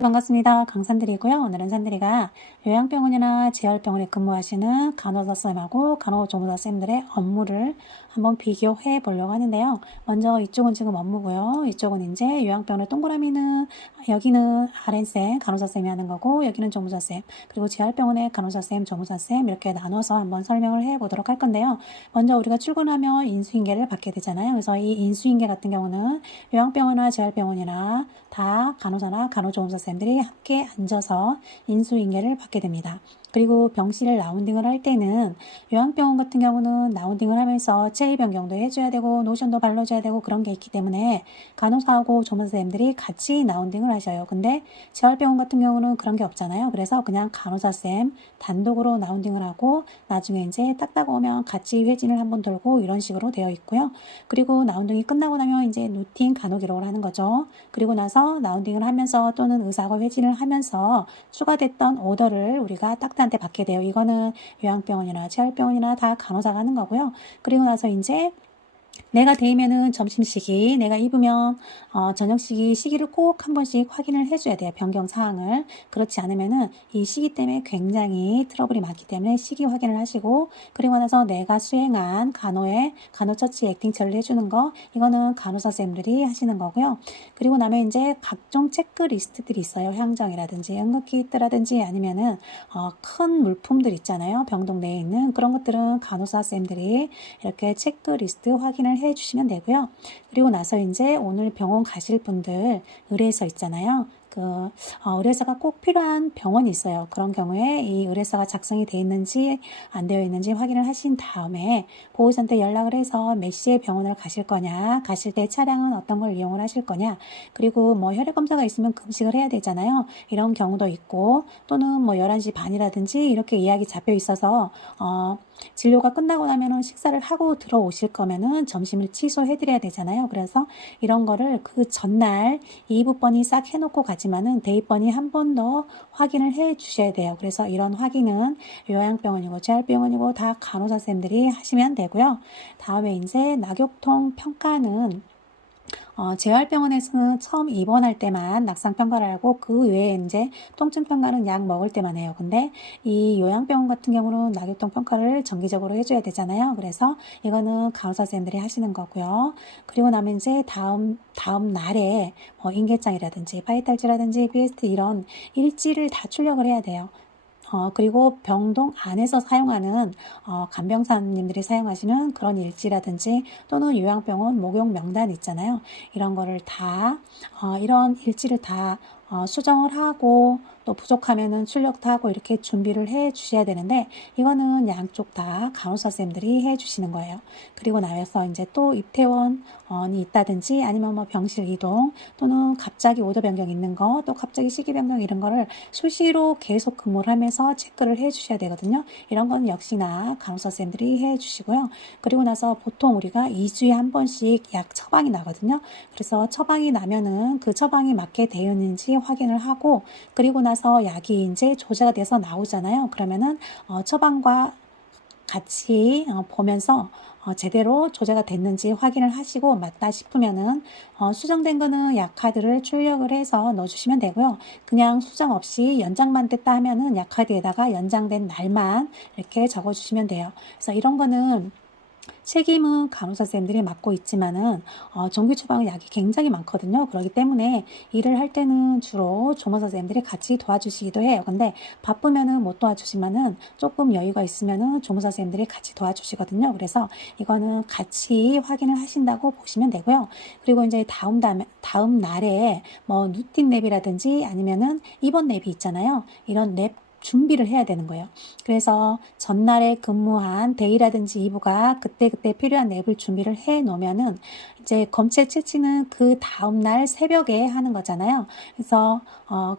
반갑습니다. 강산들이고요. 오늘은 산들이가 요양병원이나 재활병원에 근무하시는 간호사 쌤하고 간호조무사 쌤들의 업무를 한번 비교해 보려고 하는데요. 먼저 이쪽은 지금 업무고요. 이쪽은 이제 요양병원의 동그라미는 여기는 RN쌤, 간호사쌤이 하는 거고 여기는 조무사쌤, 그리고 재활병원의 간호사쌤, 조무사쌤 이렇게 나눠서 한번 설명을 해 보도록 할 건데요. 먼저 우리가 출근하면 인수인계를 받게 되잖아요. 그래서 이 인수인계 같은 경우는 요양병원이나 재활병원이나 다 간호사나 간호조무사쌤 들이 함께 앉아서 인수인계를 받게 됩니다. 그리고 병실을 라운딩을 할 때는 요양병원 같은 경우는 라운딩을 하면서 체위 변경도 해줘야 되고 노션도 발라줘야 되고 그런 게 있기 때문에 간호사하고 조무사쌤들이 같이 라운딩을 하셔요. 근데 재활병원 같은 경우는 그런 게 없잖아요. 그래서 그냥 간호사쌤 단독으로 라운딩을 하고 나중에 이제 딱딱 오면 같이 회진을 한번 돌고 이런 식으로 되어 있고요. 그리고 라운딩이 끝나고 나면 이제 루틴 간호 기록을 하는 거죠. 그리고 나서 라운딩을 하면서 또는 의사가 회진을 하면서 추가됐던 오더를 우리가 딱딱 한테 받게 돼요. 이거는 요양병원이나 재활병원이나 다 간호사가 하는 거고요. 그리고 나서 이제 내가 데이면은 점심 시기, 내가 입으면 어, 저녁 시기 시기를 꼭 한 번씩 확인을 해줘야 돼요. 변경 사항을. 그렇지 않으면은 이 시기 때문에 굉장히 트러블이 많기 때문에 시기 확인을 하시고 그리고 나서 내가 수행한 간호의 간호 처치 액팅 처리를 해주는 거 이거는 간호사 쌤들이 하시는 거고요. 그리고 나면 이제 각종 체크리스트들이 있어요. 향정이라든지 응급키트라든지 아니면은 어, 큰 물품들 있잖아요. 병동 내에 있는 그런 것들은 간호사 쌤들이 이렇게 체크리스트 확인을 해 주시면 되고요. 그리고 나서 이제 오늘 병원 가실 분들 의뢰서 있잖아요. 그 어, 의뢰서가 꼭 필요한 병원이 있어요. 그런 경우에 이 의뢰서가 작성이 되어 있는지 안 되어 있는지 확인을 하신 다음에 보호자한테 연락을 해서 몇 시에 병원을 가실 거냐, 가실 때 차량은 어떤 걸 이용을 하실 거냐, 그리고 뭐 혈액 검사가 있으면 금식을 해야 되잖아요. 이런 경우도 있고 또는 뭐 11시 반이라든지 이렇게 예약이 잡혀 있어서 어, 진료가 끝나고 나면은 식사를 하고 들어오실 거면은 점심을 취소해 드려야 되잖아요. 그래서 이런 거를 그 전날 2부번이 싹 해놓고 가지만은 대입번이 한 번 더 확인을 해 주셔야 돼요. 그래서 이런 확인은 요양병원이고 재활병원이고 다 간호사 쌤들이 하시면 되고요. 다음에 이제 낙욕통 평가는 어, 재활병원에서는 처음 입원할 때만 낙상 평가를 하고 그 외에 이제 통증 평가는 약 먹을 때만 해요. 근데 이 요양병원 같은 경우는 낙엽통 평가를 정기적으로 해줘야 되잖아요. 그래서 이거는 간호사 쌤들이 하시는 거고요. 그리고 나면 이제 다음 다음 날에 뭐 인계장이라든지 파이탈지라든지 BST 이런 일지를 다 출력을 해야 돼요. 어, 그리고 병동 안에서 사용하는 어, 간병사님들이 사용하시는 그런 일지라든지 또는 요양병원 목욕 명단 있잖아요. 이런 거를 다 어, 이런 일지를 다 어, 수정을 하고 또 부족하면은 출력도 하고 이렇게 준비를 해 주셔야 되는데 이거는 양쪽 다 간호사 쌤들이 해 주시는 거예요. 그리고 나서 이제 또 입퇴원이 있다든지 아니면 뭐 병실 이동 또는 갑자기 오더 변경 있는 거 또 갑자기 시기 변경 이런 거를 수시로 계속 근무를 하면서 체크를 해 주셔야 되거든요. 이런 건 역시나 간호사 쌤들이 해 주시고요. 그리고 나서 보통 우리가 2주에 한 번씩 약 처방이 나거든요. 그래서 처방이 나면은 그 처방이 맞게 되었는지 확인을 하고 그리고 나서 약이 이제 조제가 돼서 나오잖아요. 그러면은 어, 처방과 같이 어, 보면서 어, 제대로 조제가 됐는지 확인을 하시고 맞다 싶으면은 어, 수정된 거는 약 카드를 출력을 해서 넣어주시면 되고요. 그냥 수정 없이 연장만 됐다 하면은 약 카드에다가 연장된 날만 이렇게 적어주시면 돼요. 그래서 이런 거는 책임은 간호사 쌤들이 맡고 있지만은 어, 정기 처방은 약이 굉장히 많거든요. 그렇기 때문에 일을 할 때는 주로 조무사 쌤들이 같이 도와주시기도 해요. 근데 바쁘면은 못 도와주시면은 조금 여유가 있으면은 조무사 쌤들이 같이 도와주시거든요. 그래서 이거는 같이 확인을 하신다고 보시면 되고요. 그리고 이제 다음 다음 다음 날에 뭐 루틴 랩이라든지 아니면은 입원 랩이 있잖아요. 이런 랩 준비를 해야 되는 거예요. 그래서 전날에 근무한 데이라든지 이부가 그때그때 필요한 랩을 준비를 해 놓으면은 이제 검체 채취는 그 다음날 새벽에 하는 거잖아요. 그래서 어,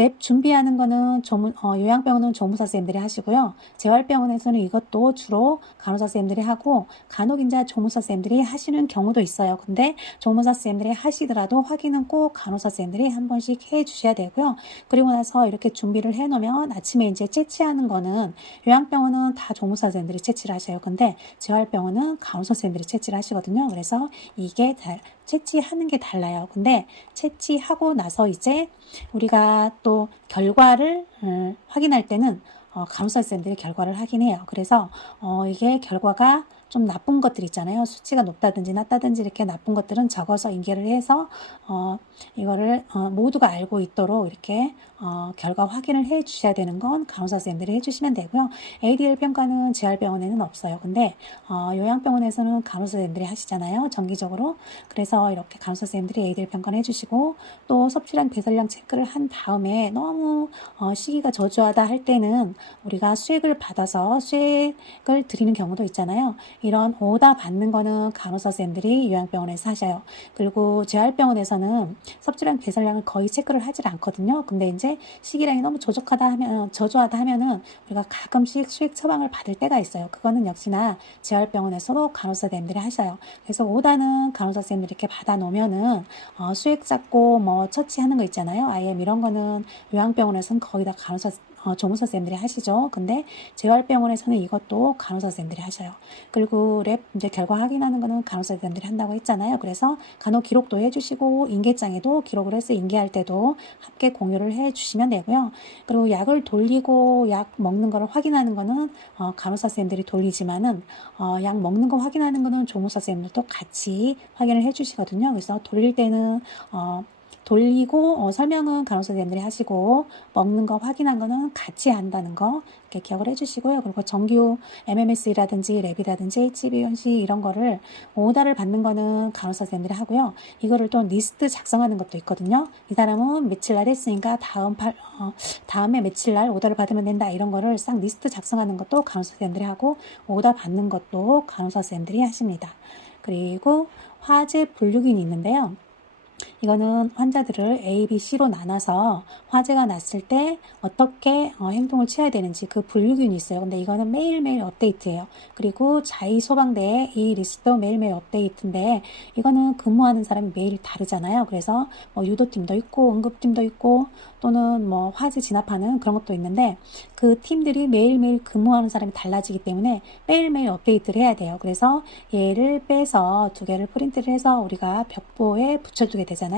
랩 준비하는 거는 조문, 어, 요양병원은 조무사 쌤들이 하시고요. 재활병원에서는 이것도 주로 간호사 쌤들이 하고 간혹인자 조무사 쌤들이 하시는 경우도 있어요. 근데 조무사 쌤들이 하시더라도 확인은 꼭 간호사 쌤들이 한 번씩 해 주셔야 되고요. 그리고 나서 이렇게 준비를 해 놓으면 아침에 이제 채취하는 거는 요양병원은 다 조무사 쌤들이 채취를 하셔요. 근데 재활병원은 간호사 쌤들이 채취를 하시거든요. 그래서 이게 잘 채취하는 게 달라요. 근데 채취하고 나서 이제 우리가 또 결과를 음, 확인할 때는 어, 쌤들이 결과를 확인해요. 그래서 어, 이게 결과가 좀 나쁜 것들 있잖아요. 수치가 높다든지 낮다든지 이렇게 나쁜 것들은 적어서 인계를 해서 어, 이거를 어, 모두가 알고 있도록 이렇게 어, 결과 확인을 해 주셔야 되는 건 간호사 선생님들이 해주시면 되고요. ADL 평가는 재활병원에는 없어요. 근데 어, 요양병원에서는 간호사 선생님들이 하시잖아요. 정기적으로. 그래서 이렇게 간호사 선생님들이 ADL 평가를 해주시고 또 섭취량 배설량 체크를 한 다음에 너무 어, 시기가 저조하다 할 때는 우리가 수액을 받아서 수액을 드리는 경우도 있잖아요. 이런 오다 받는 거는 간호사 선생님들이 요양병원에서 하셔요. 그리고 재활병원에서는 섭취량 배설량을 거의 체크를 하질 않거든요. 근데 이제 식이량이 너무 조적하다 하면 저조하다 하면은 우리가 가끔씩 수액 처방을 받을 때가 있어요. 그거는 역시나 재활병원에서도 간호사 선생님들이 하셔요. 그래서 오다는 간호사 선생님들이 이렇게 받아 놓으면은 어, 수액 잡고 뭐 처치하는 거 있잖아요. IM 이런 거는 요양병원에서는 거의 다 간호사 어, 조무사 쌤들이 하시죠. 근데 재활병원에서는 이것도 간호사 쌤들이 하셔요. 그리고 랩 이제 결과 확인하는 거는 간호사 쌤들이 한다고 했잖아요. 그래서 간호 기록도 해주시고 인계장에도 기록을 해서 인계할 때도 함께 공유를 해주시면 되고요. 그리고 약을 돌리고 약 먹는 거를 확인하는 거는 어, 간호사 쌤들이 돌리지만은 어, 약 먹는 거 확인하는 거는 조무사 쌤들도 같이 확인을 해주시거든요. 그래서 돌릴 때는 어, 돌리고 어, 설명은 간호사 선생님들이 하시고 먹는 거 확인한 거는 같이 한다는 거 이렇게 기억을 해주시고요. 그리고 정규 MMS라든지 랩이라든지 HB 현시 이런 거를 오다를 받는 거는 간호사 선생님들이 하고요. 이거를 또 리스트 작성하는 것도 있거든요. 이 사람은 며칠 날 했으니까 다음 팔, 어, 다음에 며칠 날 오다를 받으면 된다 이런 거를 싹 리스트 작성하는 것도 간호사 선생님들이 하고 오다 받는 것도 간호사 선생님들이 하십니다. 그리고 화재 분류균이 있는데요. 이거는 환자들을 A, B, C로 나눠서 화재가 났을 때 어떻게 어, 행동을 취해야 되는지 그 분류균이 있어요. 근데 이거는 매일매일 업데이트예요. 그리고 자이 소방대의 이 리스트도 매일매일 업데이트인데 이거는 근무하는 사람이 매일 다르잖아요. 그래서 뭐 유도팀도 있고 응급팀도 있고 또는 뭐 화재 진압하는 그런 것도 있는데 그 팀들이 매일매일 근무하는 사람이 달라지기 때문에 매일매일 업데이트를 해야 돼요. 그래서 얘를 빼서 두 개를 프린트를 해서 우리가 벽보에 붙여두게 되잖아요.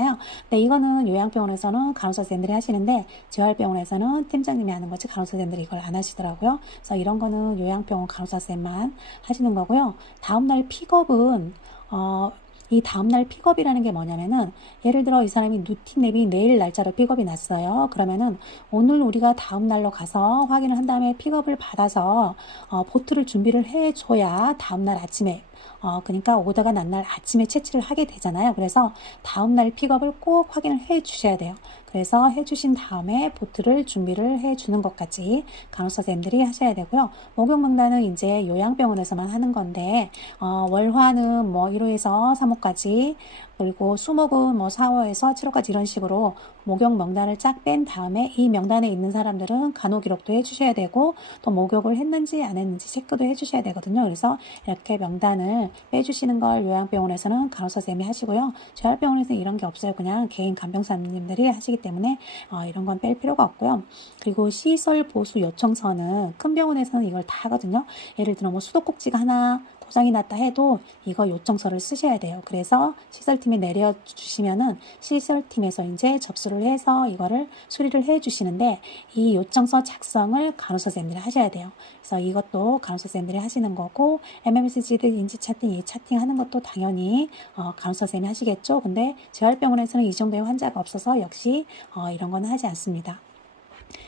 근데 이거는 요양병원에서는 간호사 선생님들이 하시는데 재활병원에서는 팀장님이 하는 거지 간호사 선생님들이 이걸 안 하시더라고요. 그래서 이런 거는 요양병원 간호사 선생님만 하시는 거고요. 다음날 픽업은 어, 이 다음날 픽업이라는 게 뭐냐면은 예를 들어 이 사람이 누티냅이 내일 날짜로 픽업이 났어요. 그러면은 오늘 우리가 다음날로 가서 확인을 한 다음에 픽업을 받아서 어, 보트를 준비를 해줘야 다음날 아침에 어, 그러니까 오다가 난 날 아침에 채취를 하게 되잖아요. 그래서 다음날 픽업을 꼭 확인을 해 주셔야 돼요. 그래서 해 주신 다음에 보트를 준비를 해 주는 것까지 간호사 선생님들이 하셔야 되고요. 목욕명단은 이제 요양병원에서만 하는 건데 어, 월화는 뭐 1호에서 3호까지 그리고 수목은 뭐 4호에서 7호까지 이런 식으로 목욕 명단을 쫙 뺀 다음에 이 명단에 있는 사람들은 간호 기록도 해주셔야 되고 또 목욕을 했는지 안 했는지 체크도 해주셔야 되거든요. 그래서 이렇게 명단을 빼주시는 걸 요양병원에서는 간호사 선생님이 하시고요. 재활병원에서는 이런 게 없어요. 그냥 개인 간병사님들이 하시기 때문에 어, 이런 건 뺄 필요가 없고요. 그리고 시설 보수 요청서는 큰 병원에서는 이걸 다 하거든요. 예를 들어 뭐 수도꼭지가 하나 고장이 났다 해도 이거 요청서를 쓰셔야 돼요. 그래서 시설팀에 내려주시면은 시설팀에서 이제 접수를 해서 이거를 수리를 해 주시는데 이 요청서 작성을 간호사 선생님들이 하셔야 돼요. 그래서 이것도 간호사 선생님들이 하시는 거고 MMSG들 인지 차팅, 이 차팅 하는 것도 당연히 어, 간호사 선생님이 하시겠죠. 근데 재활병원에서는 이 정도의 환자가 없어서 역시 어, 이런 거는 하지 않습니다.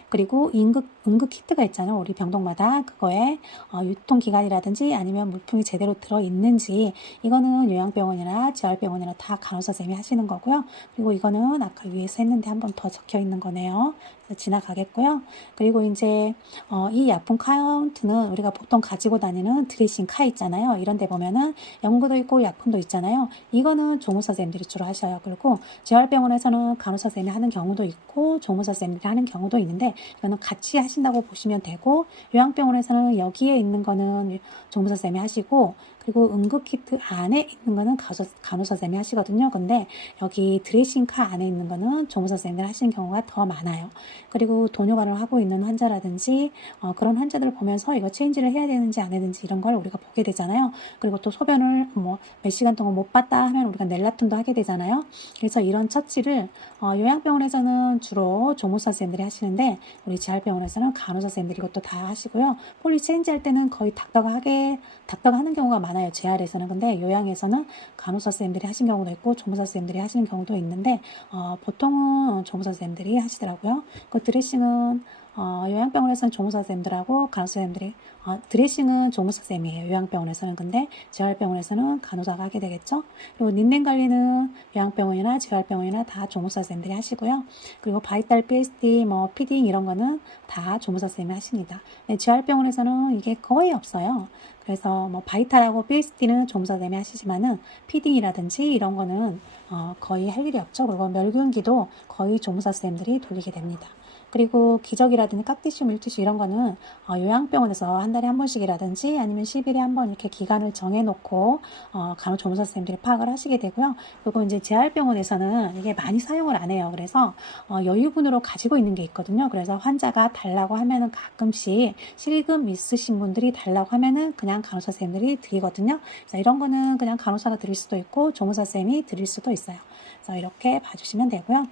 그리고 응급, 응급 키트가 있잖아요. 우리 병동마다 그거에 어, 유통기간이라든지 아니면 물품이 제대로 들어있는지 이거는 요양병원이나 재활병원이나 다 간호사 선생님이 하시는 거고요. 그리고 이거는 아까 위에서 했는데 한 번 더 적혀 있는 거네요. 지나가겠고요. 그리고 이제 어, 이 약품 카운트는 우리가 보통 가지고 다니는 드레싱 카 있잖아요. 이런 데 보면은 연고도 있고 약품도 있잖아요. 이거는 조무사 선생님들이 주로 하셔요. 그리고 재활병원에서는 간호사 선생님이 하는 경우도 있고 조무사 선생님들이 하는 경우도 있는데 이거는 같이 하신다고 보시면 되고 요양병원에서는 여기에 있는 거는 조무사 선생님이 하시고 그리고 응급키트 안에 있는 거는 간호사, 간호사 쌤이 하시거든요. 근데 여기 드레싱카 안에 있는 거는 조무사 쌤들 하시는 경우가 더 많아요. 그리고 돈요관을 하고 있는 환자라든지 어, 그런 환자들을 보면서 이거 체인지를 해야 되는지 안 해야 되는지 이런 걸 우리가 보게 되잖아요. 그리고 또 소변을 뭐 몇 시간 동안 못 봤다 하면 우리가 넬라톤도 하게 되잖아요. 그래서 이런 처치를 어, 요양병원에서는 주로 조무사 쌤들이 하시는데 우리 재활병원에서는 간호사 쌤들이 이것도 다 하시고요. 폴리 체인지 할 때는 거의 닥터가 하게 닥터가 하는 경우가 많아요. 재활에서는 근데 요양에서는 간호사 쌤들이 하신 경우도 있고 조무사 쌤들이 하시는 경우도 있는데 어, 보통은 조무사 쌤들이 하시더라고요. 그 드레싱은 어, 요양병원에서는 조무사 쌤들하고 간호사 쌤들이 어, 드레싱은 조무사 쌤이에요. 요양병원에서는 근데 재활병원에서는 간호사가 하게 되겠죠. 그리고 닌넨 관리는 요양병원이나 재활병원이나 다 조무사 쌤들이 하시고요. 그리고 바이탈 PSD, 뭐 피딩 이런 거는 다 조무사 쌤이 하십니다. 네, 재활병원에서는 이게 거의 없어요. 그래서 뭐 바이탈하고 PST는 조무사 쌤이 하시지만은 피딩이라든지 이런 거는 어, 거의 할 일이 없죠. 그리고 멸균기도 거의 조무사 쌤들이 돌리게 됩니다. 그리고 기저귀라든지 깍티슈, 밀티슈 이런 거는 어, 요양병원에서 한 달에 한 번씩이라든지 아니면 10일에 한 번 이렇게 기간을 정해놓고 어, 간호 조무사 선생님들이 파악을 하시게 되고요. 그리고 이제 재활병원에서는 이게 많이 사용을 안 해요. 그래서 어, 여유분으로 가지고 있는 게 있거든요. 그래서 환자가 달라고 하면은 가끔씩 실금 있으신 분들이 달라고 하면은 그냥 간호사 선생님들이 드리거든요. 그래서 이런 거는 그냥 간호사가 드릴 수도 있고 조무사 쌤이 드릴 수도 있어요. 그래서 이렇게 봐주시면 되고요.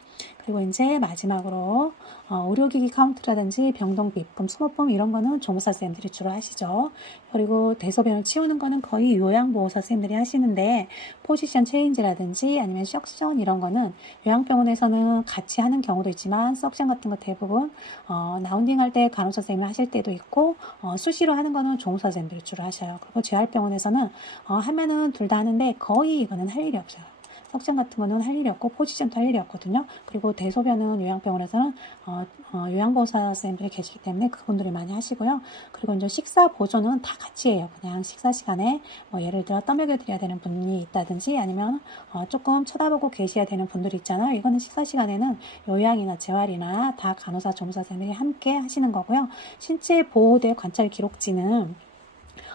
그리고 이제 마지막으로 어, 의료기기 카운트라든지 병동 비품, 소모품 이런 거는 조무사 쌤들이 주로 하시죠. 그리고 대소변을 치우는 거는 거의 요양보호사 쌤들이 하시는데 포지션 체인지라든지 아니면 석션 이런 거는 요양병원에서는 같이 하는 경우도 있지만 석션 같은 거 대부분 어, 라운딩 할 때 간호사 쌤이 하실 때도 있고 어, 수시로 하는 거는 조무사 쌤들이 주로 하셔요. 그리고 재활병원에서는 어, 하면은 둘 다 하는데 거의 이거는 할 일이 없어요. 석션 같은 거는 할 일이 없고 포지션도 할 일이 없거든요. 그리고 대소변은 요양병원에서는 어, 어, 요양보호사 쌤들이 계시기 때문에 그분들이 많이 하시고요. 그리고 이제 식사 보조는 다 같이 해요. 그냥 식사 시간에 뭐 예를 들어 떠먹여 드려야 되는 분이 있다든지 아니면 어, 조금 쳐다보고 계셔야 되는 분들이 있잖아요. 이거는 식사 시간에는 요양이나 재활이나 다 간호사, 조무사 쌤들이 함께 하시는 거고요. 신체 보호대 관찰 기록지는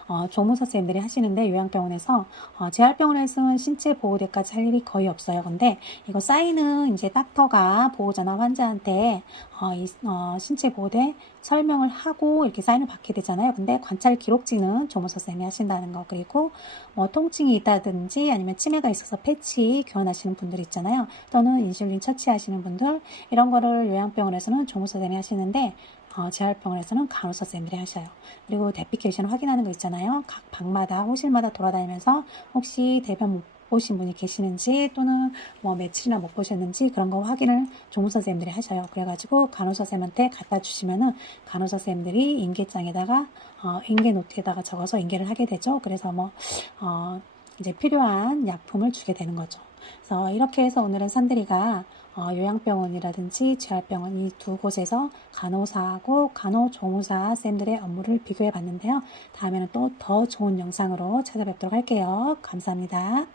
어, 조무사 쌤들이 하시는데 요양병원에서 어, 재활병원에서는 신체 보호대까지 할 일이 거의 없어요. 근데 이거 사인은 이제 닥터가 보호자나 환자한테 어, 이, 어, 신체 보호대 설명을 하고 이렇게 사인을 받게 되잖아요. 근데 관찰 기록지는 조무사 쌤이 하신다는 거 그리고 뭐 통증이 있다든지 아니면 치매가 있어서 패치 교환하시는 분들 있잖아요. 또는 인슐린 처치하시는 분들 이런 거를 요양병원에서는 조무사 쌤이 하시는데 어, 재활병원에서는 간호사 쌤들이 하셔요. 그리고 데피케이션 확인하는 거 있잖아요. 각 방마다 호실마다 돌아다니면서 혹시 대변 못 보신 분이 계시는지 또는 뭐 며칠이나 못 보셨는지 그런 거 확인을 조무사 쌤들이 하셔요. 그래가지고 간호사 쌤한테 갖다 주시면은 간호사 쌤들이 인계장에다가 어, 인계 노트에다가 적어서 인계를 하게 되죠. 그래서 뭐 어, 이제 필요한 약품을 주게 되는 거죠. 그래서 이렇게 해서 오늘은 산들이가 어, 요양병원이라든지 재활병원 이 두 곳에서 간호사하고 간호조무사 쌤들의 업무를 비교해 봤는데요. 다음에는 또 더 좋은 영상으로 찾아뵙도록 할게요. 감사합니다.